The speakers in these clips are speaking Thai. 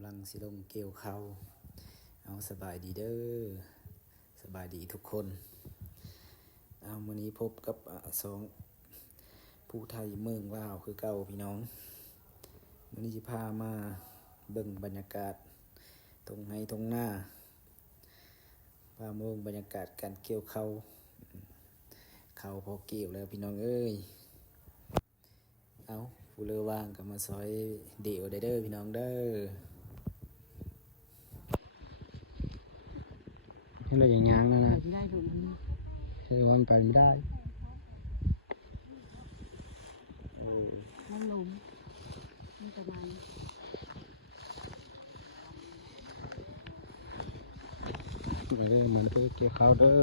ำลังสิลงเกี่ยวเขาเอาสบายดีเด้อสบายดีทุกคนเอาวันนี้พบกับสองผู้ไทยเมืองลาวคือเก่าพี่น้องวันนี้จะพามาเบิ่งบรรยากาศตรงไหนตรงหน้าพามาเบิ่งบรรยากาศการเกี่ยวเขาพอเกี่ยวแล้วพี่น้องเอ้ยเอาผู้เลือว่างก็มาซอยเดี่ยวได้เด้อพี่น้องเด้อให้เราอย่างงางนะได้ถูกใช่ว่ามันไปไม่ได้มันลมมันประมาณมาเด้อมันไปเกี่ยวข้าวเด้อ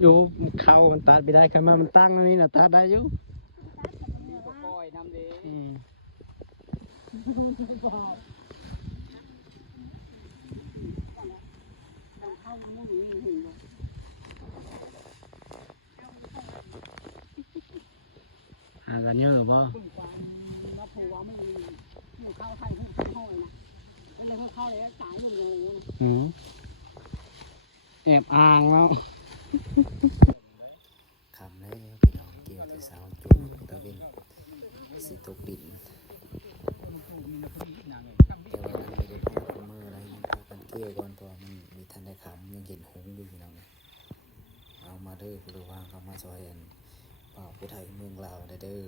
อยู่เขามันตัดไปได้ใครมามันตั้งนี่นะตัดได้อยู่ปล่อยทำดีหากันเยอะป่ะว่าผัวไม่มีหัวเข้าไทยห้อยนะก็เลยเข้าเลยสายอยู่เลยแอบอ้างแล้วคำเลยพี่น้องเกี่ยวแต่สาวจุ่มตะวินสีตกดินแต่ว่ามันไม่ได้พาคนมืออะไรยังพากันเกี่ยวก่อนตัวมันมีทันได้คำยังเห็นหงอยู่พี่น้องเอามาเด้อผู้ดูว่างเขามาซอยเป่าผู้ไทยเมืองลาวได้เด้อ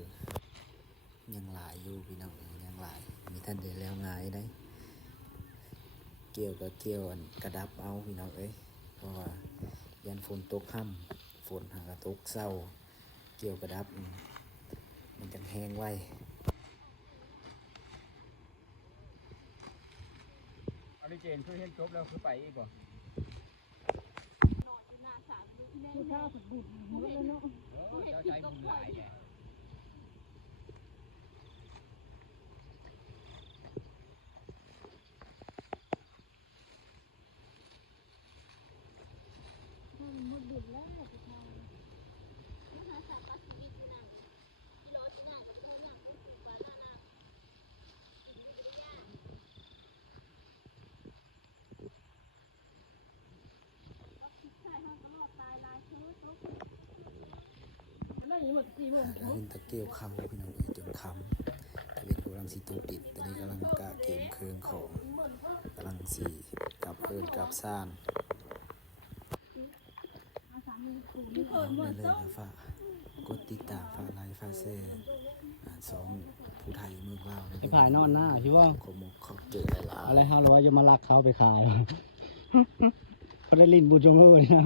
ยังหลายอยู่พี่น้องยังหลายมีท่านเดียวแล้วง่ายได้เกี่ยวกับเกี่ยวกระดับเอาพี่น้องเอ้ยเพราะว่ายันฝนตกค่ำฝนหากระตกเศร้าเกี่ยวกระดับมันจังแห้งไว้อริเจนคือเห็นจบแล้วคือไปอีกบ่ข้าวบุญเลยเนาะเจ้าใจบุญหลายแกแล้วเป็นตะเกียบคำพี่น้องจนคำแต่เป็นกำลังสีตุดิดตอนนี้กำลังกะเกมเครื่องของกำลังสีกับเพิ่นกับซ่านนั่นเลยครับฝากกดติดตามฝากไลค์ฝากแชร์สองผู้ไทยเมืองลาวไปขายนอนหน้าใช่ป่ะขมกเขาเจอหลายอะไรฮะเราจะมาลักเขาไปขายเขาได้ลินบูจงเอ้ยนะ